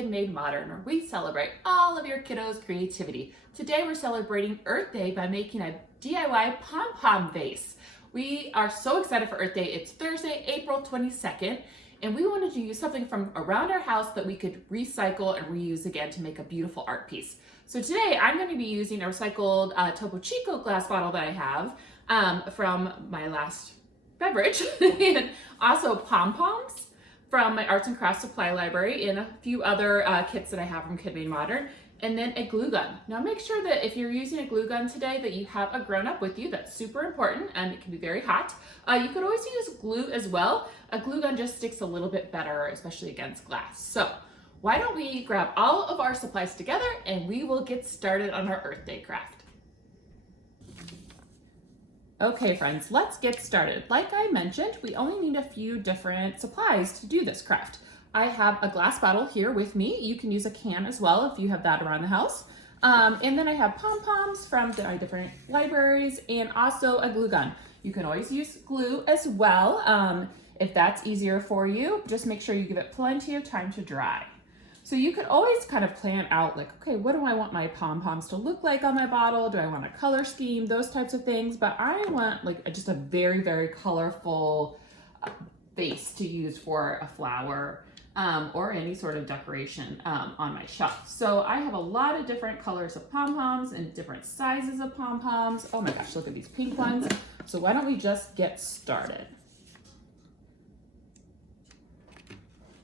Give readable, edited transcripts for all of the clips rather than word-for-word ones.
KidMadeModern, where we celebrate all of your kiddos' creativity. Today we're celebrating Earth Day by making a DIY pom-pom vase. We are so excited for Earth Day. It's Thursday, April 22nd, and we wanted to use something from around our house that we could recycle and reuse again to make a beautiful art piece. So today I'm going to be using a recycled Topo Chico glass bottle that I have from my last beverage, and also pom-poms from my arts and crafts supply library and a few other kits that I have from KidMadeModern, and then a glue gun. Now make sure that if you're using a glue gun today that you have a grown-up with you. That's super important, and it can be very hot. You could always use glue as well. A glue gun just sticks a little bit better, especially against glass. So why don't we grab all of our supplies together and we will get started on our Earth Day craft. Okay friends, let's get started. Like I mentioned, we only need a few different supplies to do this craft. I have a glass bottle here with me. You can use a can as well if you have that around the house. And then I have pom-poms from my different libraries and also a glue gun. You can always use glue as well if that's easier for you. Just make sure you give it plenty of time to dry. So you could always kind of plan out like, okay, what do I want my pom-poms to look like on my bottle? Do I want a color scheme? Those types of things. But I want like just a very, very colorful vase to use for a flower or any sort of decoration on my shelf. So I have a lot of different colors of pom-poms and different sizes of pom-poms. Oh my gosh, look at these pink ones. So why don't we just get started?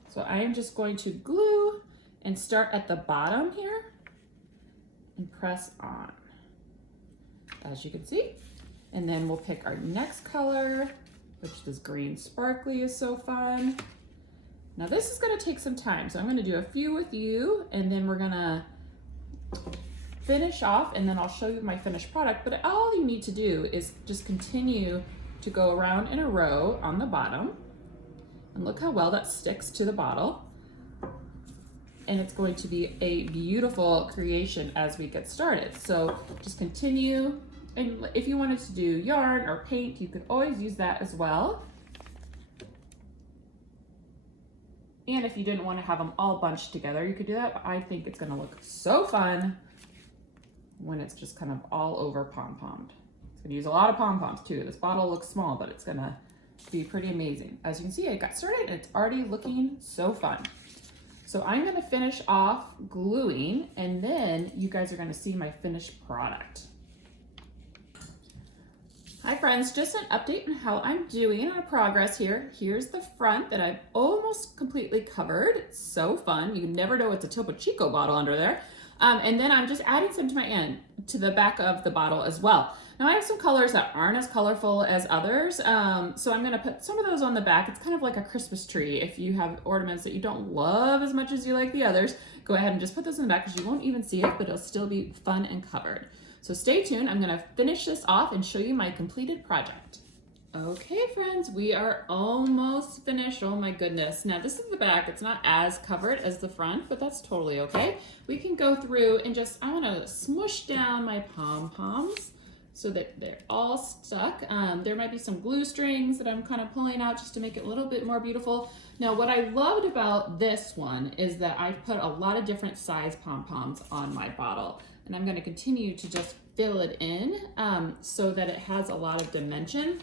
So I am just going to glue and start at the bottom here and press on, as you can see. And then we'll pick our next color, which this green sparkly is so fun. Now this is gonna take some time, so I'm gonna do a few with you, and then we're gonna finish off, and then I'll show you my finished product. But all you need to do is just continue to go around in a row on the bottom. And look how well that sticks to the bottle. And it's going to be a beautiful creation as we get started. So just continue. And if you wanted to do yarn or paint, you could always use that as well. And if you didn't want to have them all bunched together, you could do that. But I think it's gonna look so fun when it's just kind of all over pom-pommed. It's gonna use a lot of pom-poms too. This bottle looks small, but it's gonna be pretty amazing. As you can see, I got started and it's already looking so fun. So I'm gonna finish off gluing, and then you guys are gonna see my finished product. Hi friends, just an update on how I'm doing on progress here. Here's the front that I've almost completely covered. It's so fun. You never know it's a Topo Chico bottle under there. And then I'm just adding some to my end, to the back of the bottle as well. Now I have some colors that aren't as colorful as others, so I'm gonna put some of those on the back. It's kind of like a Christmas tree. If you have ornaments that you don't love as much as you like the others, go ahead and just put those in the back because you won't even see it, but it'll still be fun and covered. So stay tuned, I'm gonna finish this off and show you my completed project. Okay friends, we are almost finished. Oh my goodness. Now this is the back. It's not as covered as the front, but that's totally okay. We can go through and just, I wanna smush down my pom-poms so that they're all stuck. There might be some glue strings that I'm kind of pulling out just to make it a little bit more beautiful. Now what I loved about this one is that I put a lot of different size pom-poms on my bottle, and I'm gonna continue to just fill it in so that it has a lot of dimension.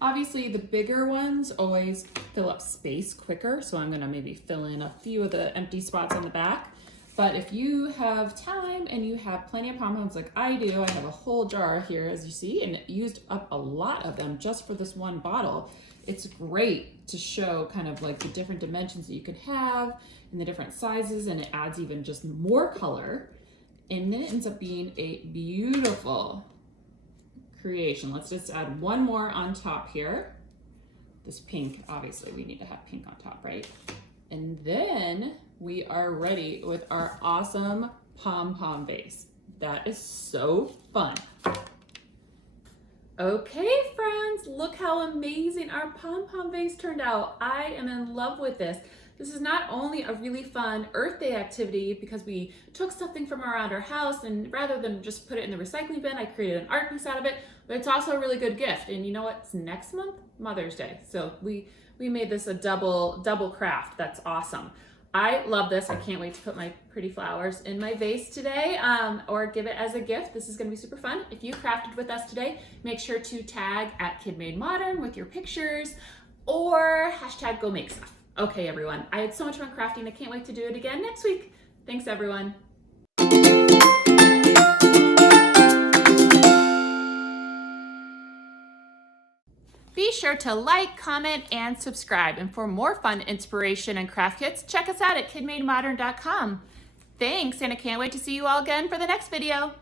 Obviously the bigger ones always fill up space quicker, so I'm gonna maybe fill in a few of the empty spots on the back. But if you have time and you have plenty of pom-poms like I do, I have a whole jar here as you see, and it used up a lot of them just for this one bottle. It's great to show kind of like the different dimensions that you could have and the different sizes, and it adds even just more color. And then it ends up being a beautiful creation. Let's just add one more on top here. This pink, obviously we need to have pink on top, right? And then we are ready with our awesome pom-pom vase. That is so fun. Okay friends, look how amazing our pom-pom vase turned out. I am in love with this. This is not only a really fun Earth Day activity because we took something from around our house, and rather than just put it in the recycling bin, I created an art piece out of it, but it's also a really good gift. And you know what? It's next month, Mother's Day. So we made this a double craft. That's awesome. I love this. I can't wait to put my pretty flowers in my vase today, or give it as a gift. This is gonna be super fun. If you crafted with us today, make sure to tag at KidMadeModern with your pictures, or hashtag go make stuff. Okay, everyone, I had so much fun crafting. I can't wait to do it again next week. Thanks, everyone. Be sure to like, comment, and subscribe. And for more fun inspiration and craft kits, check us out at KidMadeModern.com. Thanks, and I can't wait to see you all again for the next video.